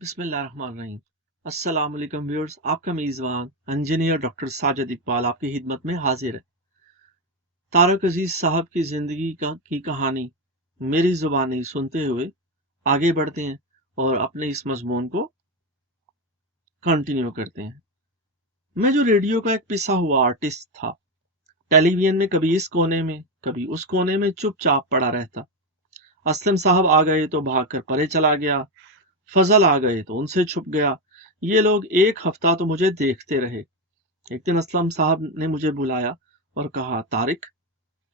بسم اللہ الرحمن الرحیم۔ السلام علیکم ویورز، آپ کا میزبان انجینئر ڈاکٹر ساجد اقبال آپ کی خدمت میں حاضر ہے۔ طارق عزیز صاحب کی زندگی کی کہانی میری زبانی سنتے ہوئے آگے بڑھتے ہیں اور اپنے اس مضمون کو کنٹینیو کرتے ہیں۔ میں جو ریڈیو کا ایک پسا ہوا آرٹسٹ تھا، ٹیلی ویژن میں کبھی اس کونے میں کبھی اس کونے میں چپ چاپ پڑا رہتا۔ اسلم صاحب آ گئے تو بھاگ کر پرے چلا گیا، فضل آ گئے تو ان سے چھپ گیا۔ یہ لوگ ایک ہفتہ تو مجھے دیکھتے رہے۔ ایک دن اسلم صاحب نے مجھے بلایا اور کہا، طارق،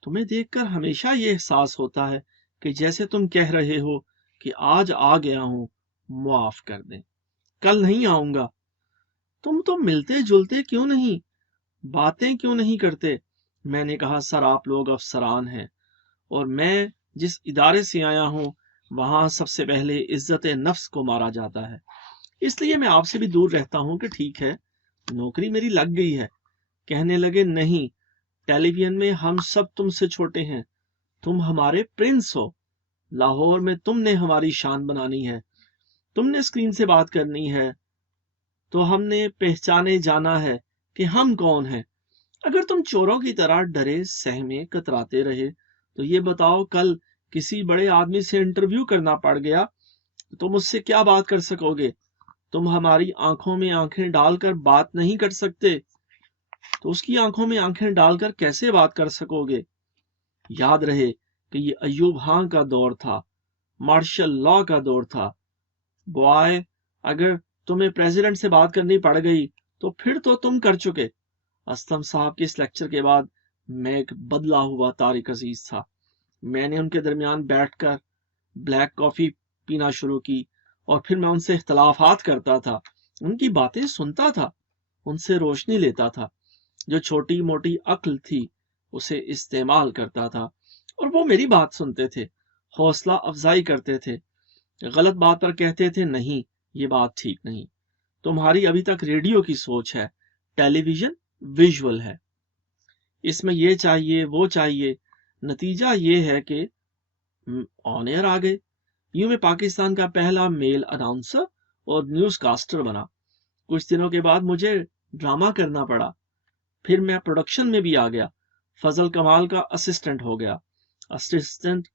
تمہیں دیکھ کر ہمیشہ یہ احساس ہوتا ہے کہ جیسے تم کہہ رہے ہو کہ آج آ گیا ہوں، معاف کر دیں، کل نہیں آؤں گا۔ تم تو ملتے جلتے کیوں نہیں، باتیں کیوں نہیں کرتے؟ میں نے کہا، سر آپ لوگ افسران ہیں اور میں جس ادارے سے آیا ہوں وہاں سب سے پہلے عزت نفس کو مارا جاتا ہے، اس لیے میں آپ سے بھی دور رہتا ہوں کہ ٹھیک ہے، نوکری میری لگ گئی ہے۔ کہنے لگے، نہیں، ٹیلی ویژن میں ہم سب تم سے چھوٹے ہیں، تم ہمارے پرنس ہو، لاہور میں تم نے ہماری شان بنانی ہے، تم نے اسکرین سے بات کرنی ہے تو ہم نے پہچانے جانا ہے کہ ہم کون ہیں۔ اگر تم چوروں کی طرح ڈرے سہمے کتراتے رہے تو یہ بتاؤ، کل کسی بڑے آدمی سے انٹرویو کرنا پڑ گیا تو تم اس سے کیا بات کر سکو گے؟ تم ہماری آنکھوں میں آنکھیں ڈال کر بات نہیں کر سکتے تو اس کی آنکھوں میں آنکھیں ڈال کر کیسے بات کر سکو گے؟ یاد رہے کہ یہ ایوب خاں کا دور تھا، مارشل لا کا دور تھا۔ بوائے، اگر تمہیں پریزیڈنٹ سے بات کرنی پڑ گئی تو پھر تو تم کر چکے۔ اسلم صاحب کے اس لیکچر کے بعد میں ایک بدلا ہوا طارق عزیز تھا۔ میں نے ان کے درمیان بیٹھ کر بلیک کافی پینا شروع کی اور پھر میں ان سے اختلافات کرتا تھا، ان کی باتیں سنتا تھا، ان سے روشنی لیتا تھا، جو چھوٹی موٹی عقل تھی اسے استعمال کرتا تھا، اور وہ میری بات سنتے تھے، حوصلہ افزائی کرتے تھے، غلط بات پر کہتے تھے، نہیں یہ بات ٹھیک نہیں، تمہاری ابھی تک ریڈیو کی سوچ ہے، ٹیلی ویژن ویژول ہے، اس میں یہ چاہیے وہ چاہیے۔ نتیجہ یہ ہے کہ آن ایئر آ گئے۔ یوں میں پاکستان کا پہلا میل اناؤنسر اور نیوز کاسٹر بنا۔ کچھ دنوں کے بعد مجھے ڈرامہ کرنا پڑا، پھر میں پروڈکشن میں بھی آ گیا، فضل کمال کا اسسٹنٹ ہو گیا، اسسٹنٹ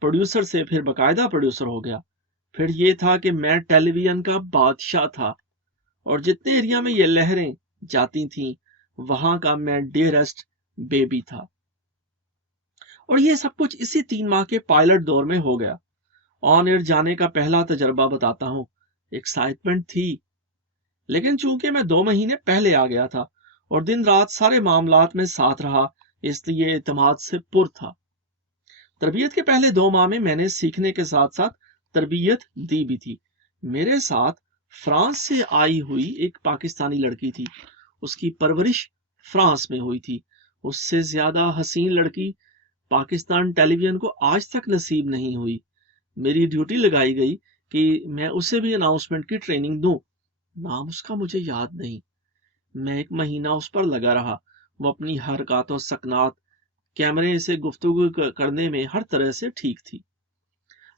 پروڈیوسر سے پھر باقاعدہ پروڈیوسر ہو گیا۔ پھر یہ تھا کہ میں ٹیلی ویژن کا بادشاہ تھا، اور جتنے ایریا میں یہ لہریں جاتی تھیں وہاں کا میں ڈیئرسٹ بیبی تھا۔ اور یہ سب کچھ اسی 3 ماہ کے پائلٹ دور میں ہو گیا۔ آن ایئر جانے کا پہلا تجربہ بتاتا ہوں، ایکسائٹمنٹ تھی، لیکن چونکہ میں 2 مہینے پہلے آ گیا تھا اور دن رات سارے معاملات میں ساتھ رہا، اس لیے اعتماد سے پر تھا۔ تربیت کے پہلے 2 ماہ میں نے سیکھنے کے ساتھ ساتھ تربیت دی بھی تھی۔ میرے ساتھ فرانس سے آئی ہوئی ایک پاکستانی لڑکی تھی، اس کی پرورش فرانس میں ہوئی تھی۔ اس سے زیادہ حسین لڑکی پاکستان ٹیلی ویژن کو آج تک نصیب نہیں ہوئی۔ میری ڈیوٹی لگائی گئی کہ میں اسے بھی اناؤنسمنٹ کی ٹریننگ دوں۔ نام اس کا مجھے یاد نہیں۔ میں 1 مہینہ اس پر لگا رہا۔ وہ اپنی حرکات و سکنات، کیمرے سے گفتگو کرنے میں ہر طرح سے ٹھیک تھی،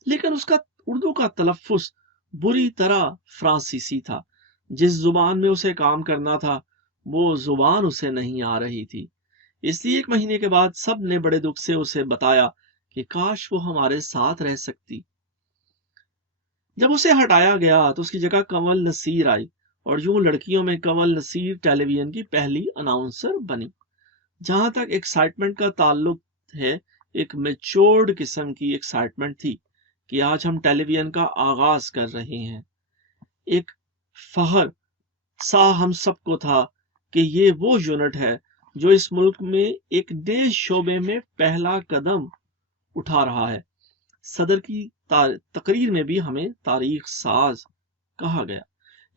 لیکن اس کا اردو کا تلفظ بری طرح فرانسیسی تھا۔ جس زبان میں اسے کام کرنا تھا وہ زبان اسے نہیں آ رہی تھی۔ اس لیے 1 مہینے کے بعد سب نے بڑے دکھ سے اسے بتایا کہ کاش وہ ہمارے ساتھ رہ سکتی۔ جب اسے ہٹایا گیا تو اس کی جگہ کنول نصیر آئی، اور یوں لڑکیوں میں کنول نصیر ٹیلی ویژن کی پہلی اناؤنسر بنی۔ جہاں تک ایکسائٹمنٹ کا تعلق ہے، ایک میچورڈ قسم کی ایکسائٹمنٹ تھی کہ آج ہم ٹیلی ویژن کا آغاز کر رہے ہیں۔ ایک فخر سا ہم سب کو تھا کہ یہ وہ یونٹ ہے جو اس ملک میں ایک نئے شعبے میں پہلا قدم اٹھا رہا ہے۔ صدر کی تقریر میں بھی ہمیں تاریخ ساز کہا گیا۔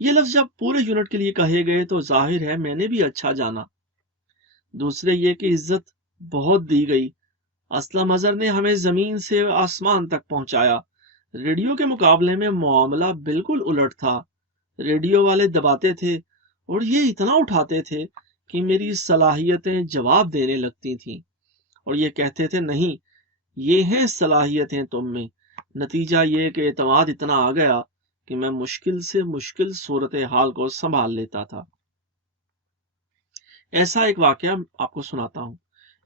یہ لفظ جب پورے یونٹ کے لیے کہے گئے تو ظاہر ہے میں نے بھی اچھا جانا۔ دوسرے یہ کہ عزت بہت دی گئی۔ اسلم اظہر نے ہمیں زمین سے آسمان تک پہنچایا۔ ریڈیو کے مقابلے میں معاملہ بالکل الٹ تھا۔ ریڈیو والے دباتے تھے اور یہ اتنا اٹھاتے تھے کہ میری صلاحیتیں جواب دینے لگتی تھیں، اور یہ کہتے تھے، نہیں، یہ ہیں صلاحیتیں تم میں۔ نتیجہ یہ کہ اعتماد اتنا آ گیا کہ میں مشکل سے مشکل صورتحال کو سنبھال لیتا تھا۔ ایسا ایک واقعہ آپ کو سناتا ہوں۔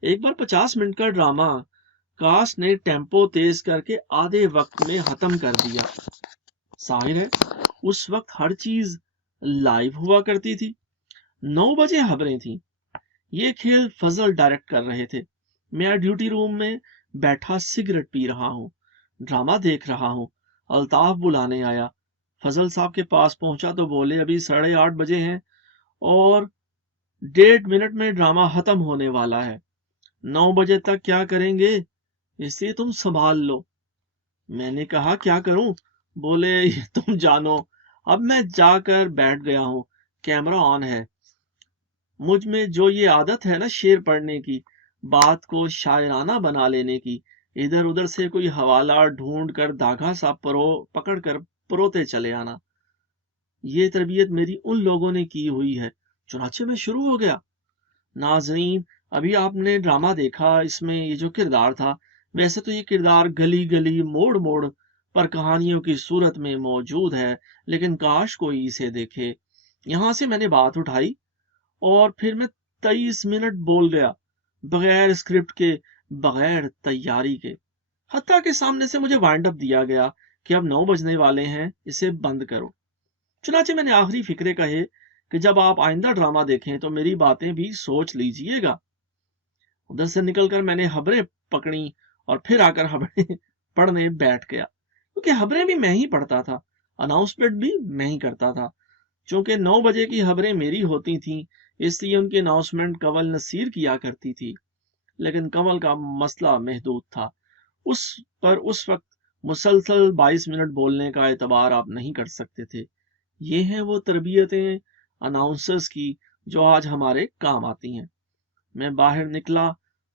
ایک بار 50 منٹ کا ڈرامہ کاسٹ نے ٹیمپو تیز کر کے آدھے وقت میں ختم کر دیا۔ ظاہر ہے اس وقت ہر چیز لائیو ہوا کرتی تھی۔ 9 بجے خبریں تھیں۔ یہ کھیل فضل ڈائریکٹ کر رہے تھے۔ میں ڈیوٹی روم میں بیٹھا سگریٹ پی رہا ہوں، ڈرامہ دیکھ رہا ہوں۔ الطاف بلانے آیا۔ فضل صاحب کے پاس پہنچا تو بولے ابھی 8:30 بجے ہیں اور 1.5 منٹ میں ڈرامہ ختم ہونے والا ہے۔ 9 بجے تک کیا کریں گے؟ اس لیے تم سنبھال لو۔ میں نے کہا کیا کروں؟ بولے یہ تم جانو۔ اب میں جا کر بیٹھ گیا ہوں، کیمرہ آن ہے۔ مجھ میں جو یہ عادت ہے نا شعر پڑھنے کی، بات کو شاعرانہ بنا لینے کی، ادھر ادھر سے کوئی حوالہ ڈھونڈ کر دھاگا سا پکڑ کر پروتے چلے آنا، یہ تربیت میری ان لوگوں نے کی ہوئی ہے۔ چنانچہ میں شروع ہو گیا۔ ناظرین، ابھی آپ نے ڈرامہ دیکھا، اس میں یہ جو کردار تھا، ویسے تو یہ کردار گلی گلی موڑ موڑ پر کہانیوں کی صورت میں موجود ہے، لیکن کاش کوئی اسے دیکھے۔ یہاں سے میں نے بات اٹھائی اور پھر میں 23 منٹ بول گیا، بغیر اسکرپٹ کے، بغیر تیاری کے۔ حتیٰ کہ سامنے سے مجھے وائنڈ اپ دیا گیا کہ اب 9 بجنے والے ہیں، اسے بند کرو۔ چنانچہ میں نے آخری فکرے کہے کہ جب آپ آئندہ ڈرامہ دیکھیں تو میری باتیں بھی سوچ لیجئے گا۔ ادھر سے نکل کر میں نے خبریں پکڑی اور پھر آ کر خبریں پڑھنے بیٹھ گیا، کیونکہ خبریں بھی میں ہی پڑھتا تھا، اناؤنسمنٹ بھی میں ہی کرتا تھا۔ چونکہ 9 بجے کی خبریں میری ہوتی تھیں، اس لیے ان کی اناؤنسمنٹ کنول نصیر کیا کرتی تھی، لیکن کنول کا مسئلہ محدود تھا، اس پر اس وقت مسلسل 22 منٹ بولنے کا اعتبار آپ نہیں کر سکتے تھے۔ یہ ہیں وہ تربیتیں اناؤنسرز کی جو آج ہمارے کام آتی ہیں۔ میں باہر نکلا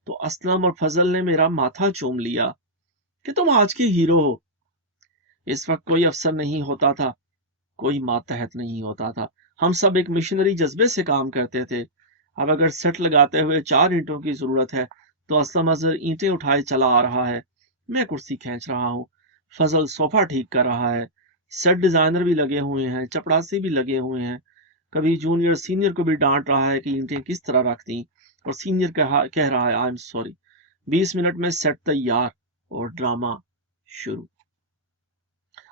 تو اسلم اور فضل نے میرا ماتھا چوم لیا کہ تم آج کے ہیرو ہو۔ اس وقت کوئی افسر نہیں ہوتا تھا، کوئی ماتحت نہیں ہوتا تھا، ہم سب ایک مشنری جذبے سے کام کرتے تھے۔ اب اگر سیٹ لگاتے ہوئے 4 اینٹوں کی ضرورت ہے تو اسلم اظہر اینٹیں اٹھائے چلا آ رہا ہے، میں کرسی کھینچ رہا ہوں، فضل صوفہ ٹھیک کر رہا ہے، سیٹ ڈیزائنر بھی لگے ہوئے ہیں، چپڑاسی بھی لگے ہوئے ہیں، کبھی جونیئر سینئر کو بھی ڈانٹ رہا ہے کہ اینٹیں کس طرح رکھ دیں، اور سینئر کہہ رہا ہے آئی ایم سوری۔ 20 منٹ میں سیٹ تیار اور ڈرامہ شروع۔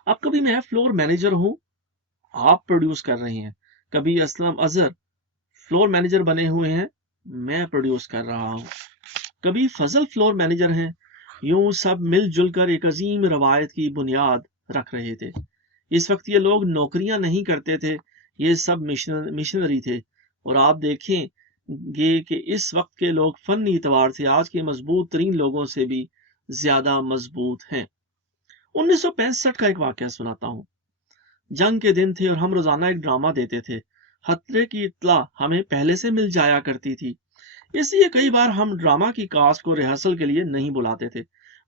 اب کبھی میں فلور مینیجر ہوں، آپ پروڈیوس کر رہے ہیں، کبھی اسلم اظہر فلور مینیجر بنے ہوئے ہیں، میں پروڈیوس کر رہا ہوں، کبھی فضل فلور مینیجر ہیں۔ یوں سب مل جل کر ایک عظیم روایت کی بنیاد رکھ رہے تھے۔ اس وقت یہ لوگ نوکریاں نہیں کرتے تھے، یہ سب مشنری تھے، اور آپ دیکھیں گے کہ اس وقت کے لوگ فنی اعتبار سے آج کے مضبوط ترین لوگوں سے بھی زیادہ مضبوط ہیں۔ 1965 کا ایک واقعہ سناتا ہوں۔ جنگ کے دن تھے اور ہم روزانہ ایک ڈرامہ دیتے تھے۔ خطرے کی اطلاع ہمیں پہلے سے مل جایا کرتی تھی، اس لیے کئی بار ہم ڈرامہ کی کاسٹ کو ریہرسل کے لیے نہیں بلاتے تھے،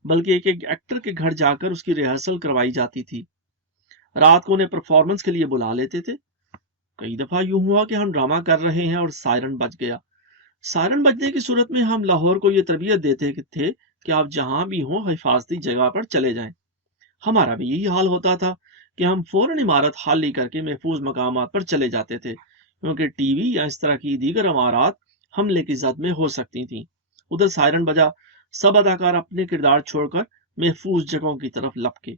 بلکہ ایک ایک ایکٹر کے گھر جا کر اس کی ریہرسل کروائی جاتی تھی۔ رات کو انہیں پرفارمنس کے لیے بلا لیتے تھے۔ کئی دفعہ یوں ہوا کہ ہم ڈرامہ کر رہے ہیں اور سائرن بج گیا۔ سائرن بجنے کی صورت میں ہم لاہور کو یہ تربیت دیتے تھے کہ آپ جہاں بھی ہوں حفاظتی جگہ پر چلے جائیں۔ ہمارا بھی یہی حال ہوتا تھا کہ ہم فوراً عمارت خالی کر کے محفوظ مقامات پر چلے جاتے تھے، کیونکہ ٹی وی یا اس طرح کی دیگر عمارات حملے کی زد میں ہو سکتی تھیں۔ ادھر سائرن بجا، سب اداکار اپنے کردار چھوڑ کر محفوظ جگہوں کی طرف لپکے،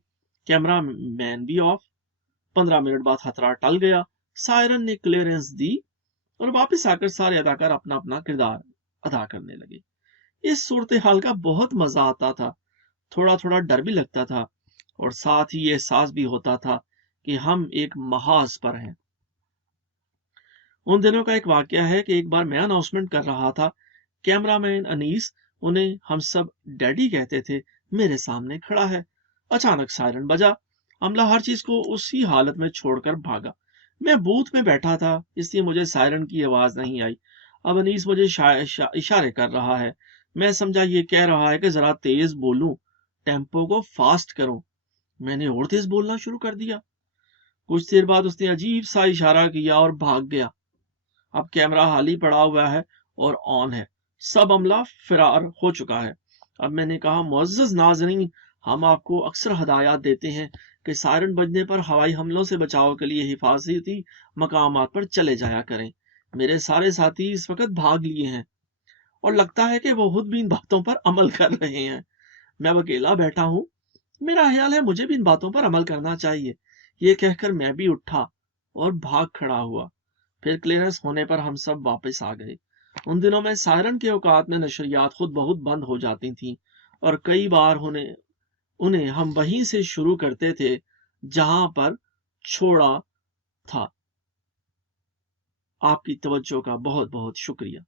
کیمرہ مین بھی آف۔ 15 منٹ بعد خطرہ ٹل گیا، سائرن نے کلیئرنس دی اور واپس آ کر سارے اداکار اپنا اپنا کردار ادا کرنے لگے۔ اس صورتحال کا بہت مزہ آتا تھا، تھوڑا تھوڑا ڈر بھی لگتا تھا، اور ساتھ ہی یہ احساس بھی ہوتا تھا کہ ہم ایک محاذ پر ہیں۔ ان دنوں کا ایک واقعہ ہے کہ ایک بار میں اناؤنسمنٹ کر رہا تھا، کیمرہ مین انیس، انہیں ہم سب ڈیڈی کہتے تھے، میرے سامنے کھڑا ہے۔ اچانک سائرن بجا، عملہ ہر چیز کو اسی حالت میں چھوڑ کر بھاگا۔ میں بوتھ میں بیٹھا تھا، اس لیے مجھے سائرن کی آواز نہیں آئی۔ اب انیس مجھے اشارے کر رہا ہے، میں سمجھا یہ کہہ رہا ہے کہ ذرا تیز بولوں، ٹیمپو کو فاسٹ کروں۔ میں نے اور تیز بولنا شروع کر دیا۔ کچھ دیر بعد اس نے عجیب سا اشارہ کیا اور بھاگ گیا۔ اب کیمرہ حالی پڑا ہوا ہے اور آن ہے، سب عملہ فرار ہو چکا ہے۔ اب میں نے کہا، معزز ناظرین، ہم آپ کو اکثر ہدایات دیتے ہیں کہ سائرن بجنے پر ہوائی حملوں سے بچاؤ کے لیے حفاظتی مقامات پر چلے جایا کریں۔ میرے سارے ساتھی اس وقت بھاگ لیے ہیں اور لگتا ہے کہ وہ خود بھی ان باتوں پر عمل کر رہے ہیں۔ میں اب اکیلا بیٹھا ہوں۔ میرا خیال ہے مجھے بھی ان باتوں پر عمل کرنا چاہیے۔ یہ کہہ کر میں بھی اٹھا اور بھاگ کھڑا ہوا۔ پھر کلیئرنس ہونے پر ہم سب واپس آ گئے۔ ان دنوں میں سائرن کے اوقات میں نشریات خود بہت بند ہو جاتی تھیں اور کئی بار انہیں ہم وہیں سے شروع کرتے تھے جہاں پر چھوڑا تھا۔ آپ کی توجہ کا بہت بہت شکریہ۔